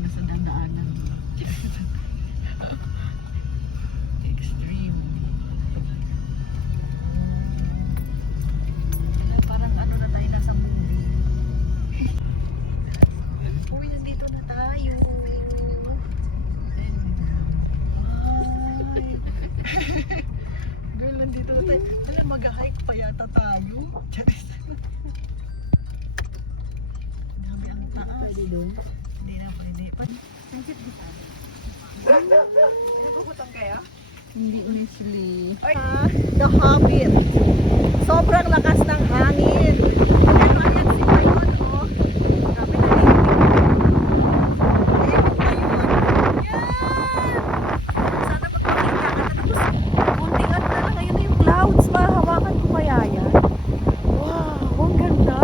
na sa dadaanan. Extreme. Parang ano na tayo, nasa movie. Uy, nandito na tayo. Ay. Girl, nandito na tayo. Alam, mag-hike pa yata tayo. Charis. Grabe ang taas. Pwede doon. Hindi na pwede. Nakit di sabi. Nagpuputang kaya? Hindi honestly. The Hobbit. Sobrang lakas ng hangin. Pero ayan si Mayon, oh. Grabe na rin. Ayun, Mayon. Yan! Sana magpakita ka na. Tapos, kunting at na lang. Ayun na yung clouds. Mahawakan ko kaya yan. Wow, ang ganda.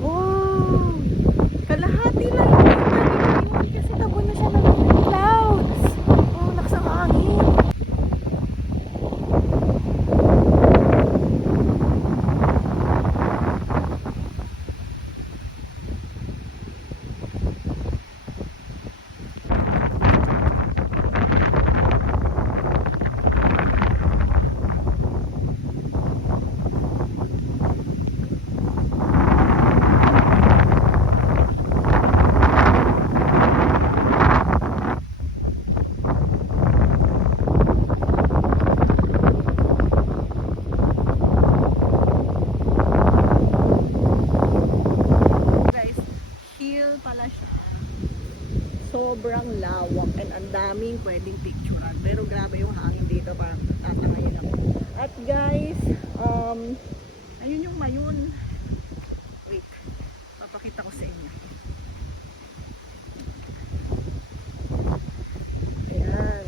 Wow. Kalahati lang yung kita ni Mayon. Kasi tabo na siya ng clouds. Oh, lakas ang hangin. Guys, hill pala siya. Sobrang lawak and ang daming pwedeng picturean. Pero grabe yung hangin dito, parang tatangayin ako. At guys, ayun yung Mayon. Wait, papakita ko sa inyo. Ayan.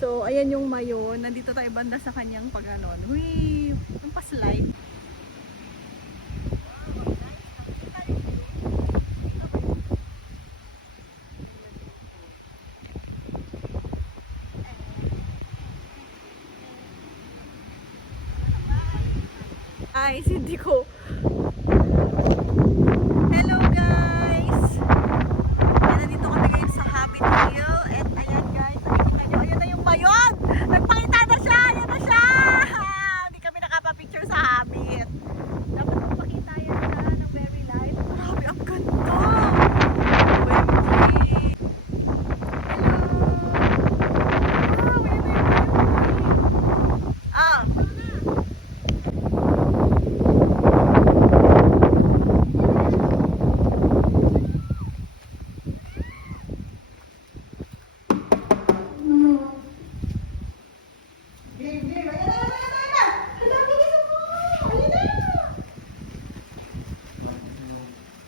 So, ayan yung Mayon. Nandito tayo banda sa kanyang pag-anon. Uy, ang pa-slide. Guys, hindi ko. Hello guys! Ayan, nandito kami ngayon sa Hobbit Hill. And ayan guys, nakikita nyo, ayan na yung Mayon! Nagpakita na siya! Ayan na siya! Hindi kami nakapapicture sa Hobbit. Dapat magpakita yan na ng very light. Marami ang ganda! OMG! Hello! Wow! Ayan na yung Mayon! Ah!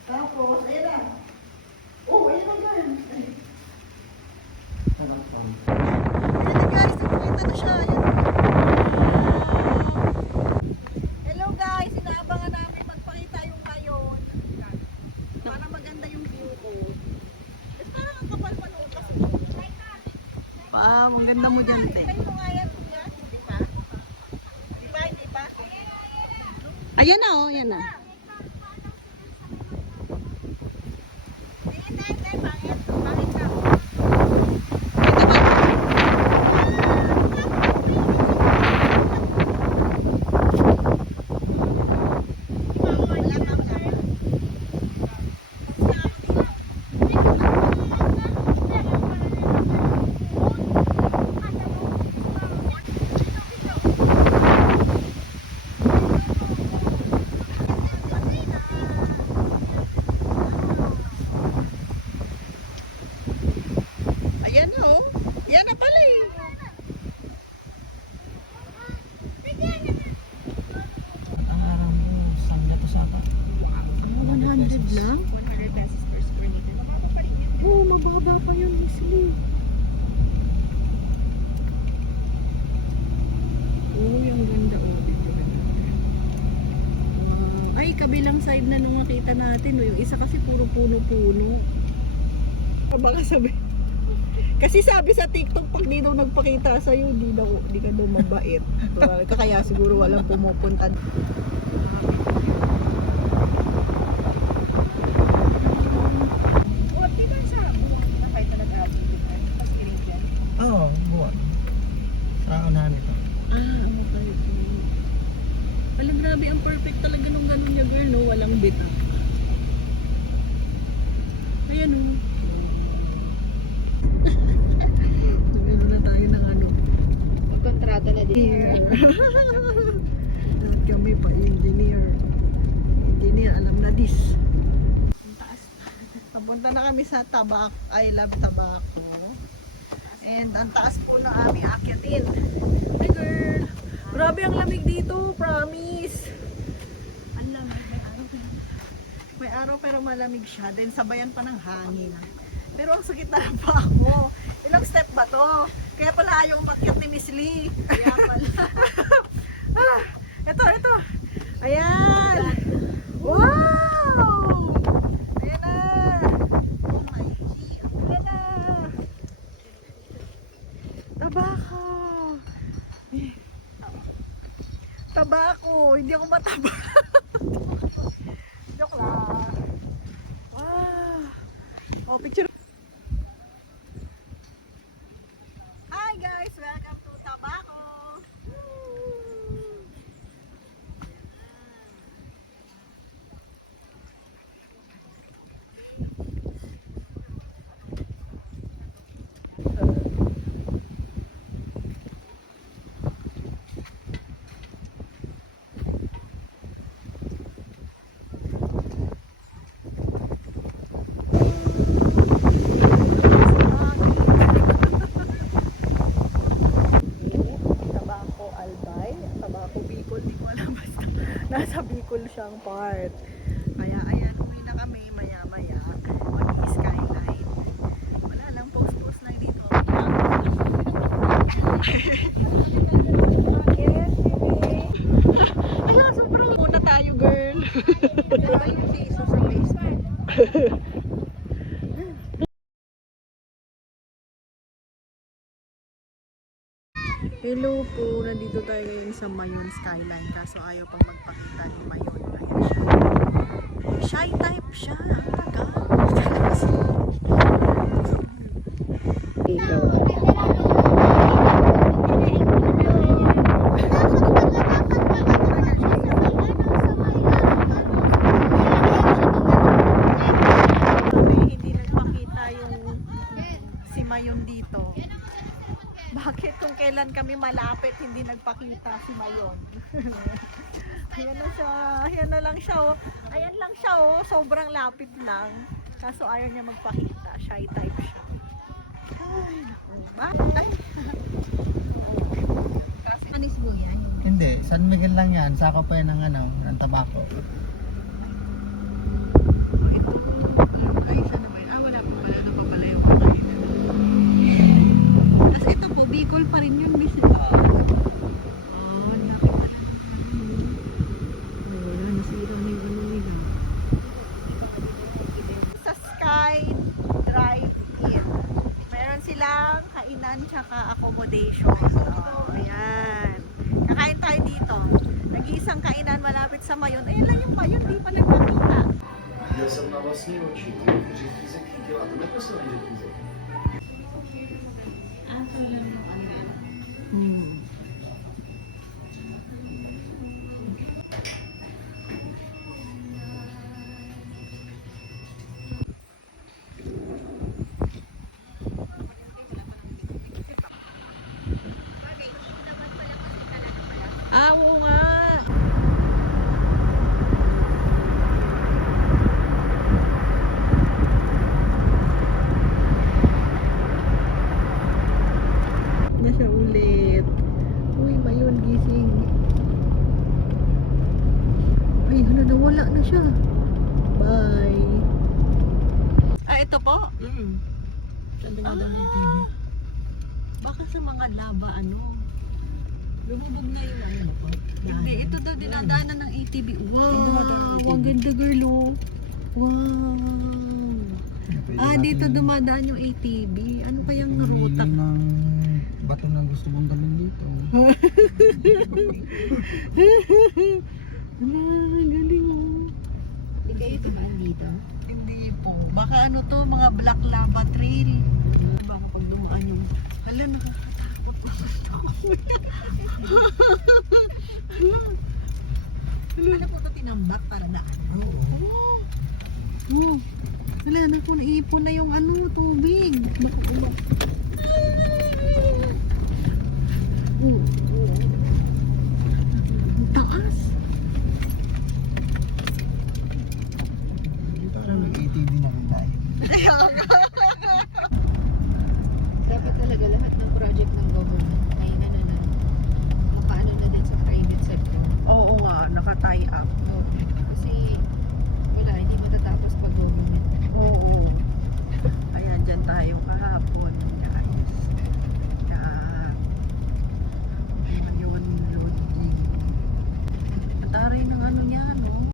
Tapos, ayan na. Oh, ayan na guys. Ayan na guys, nakikita na siya. Ayan. Hello guys, inaabangan namin magpakita yung Mayon. Para maganda yung view ko. Parang ang kapal pa noon kasi. Wow, ang ganda mo dyan, te. Ayan na oh, ayan na. Ayan na oh. Yan na pala eh. Ang araw mo, saan na to sa atin? 100 lang? 100 pesos per square meter. Oo, mababa pa yun easily. Oh, yung ganda oh. Ay, kabilang side na nung nakita natin. Oh. Yung isa kasi puro puno-puno. Baka sabi. Kasi sabi sa TikTok, pag di daw nagpakita sa'yo, di ka daw mabait. Kaya siguro walang pumupunta. Ayan o. Nagano na tayo ng ano. Magkontrata na din. Lahat kami pa engineer. Engineer, alam na this. Papunta na kami sa I Love Tabaco. And ang taas po na aming akyatin. Hey girl! Grabe ang lamig dito, promise! Ang lamig, may araw. May araw pero malamig siya. Then sabayan pa ng hangin. Pero ang sakit na pa ako. Ilang step ba to? Kaya pala ayaw umakyat ni Miss Lee. Kaya pala. Ito. Ayan! Wow! Ayan na! Oh my G! Ayan na! Tabako! Tabako! Hindi ako mataba. Joke lang. Wow! Oh, picture. Hi guys! Welcome to Tabaco! Tabaco Albay, Tabaco Bicol, di ko alam basta nasa Bicol siyang part. Kaya ayan, uwi na kami maya-maya. Mag-skyline. Wala lang, post-post lang dito. Ayan, sobrang muna tayo, girl. Wala yung piso sa basement. Hello po, nandito tayo ngayon sa Mayon Skyline. Kaso ayaw pang magpakita ni Mayon. Ayan siya. Shy type siya. Ang tagal. Hindi nagpakita yung si Mayon dito. Bakit kung kailan kami malapit hindi nagpakita si Mayon? Ayan na siya. Ayan na lang siya oh. Ayan lang siya oh. Sobrang lapit lang. Kaso ayaw niya magpakita. Shy type siya. Ay, naku. Bakit? Anis mo yan? Hindi, San Miguel lang yan. Sako pa yan ng ng tabako. Ay, siya naman. Ah, wala po pala. Napapala yung pagkain. Tapos ito po, Bicol pa rin yun. Miss. Sa Sky Drive In. Meron silang kainan tsaka accommodation. Oh, ayan. Kakain tayo dito. Nag-iisang kainan malapit sa Mayon. Ayan lang yung Mayon, di pa nagpakita. Я сам на вас не очень. Язык дела. Ты написал язык? Oo nga. Na siya ulit. Uy, Mayon, gising. Ay, nawala na siya. Bye. Ah, ito po? Saan dumadaan ng TV? Baka sa mga laba, Lumubog na yung ano po. Hindi, ito daw dinadaanan ng ATV. Wow, ang ganda girl oh. Wow. Ah, dito dumadaan yung ATV. Ano kayang ruta? ng bato na gusto mong dalhin dito. Galing oh. Hindi kayo diba dito? Hindi po. Baka ano to, mga black lava trail. Baka pag dumaan yung... Hala, nakakatakot. Ano po ito tinambak para daan? Oo. Oh. Hala, naku, ipon na yung ano, tubig. Iba. Ang taas. Parang nag-ATV na rin tayo. Dapat talaga lahat ng project ng government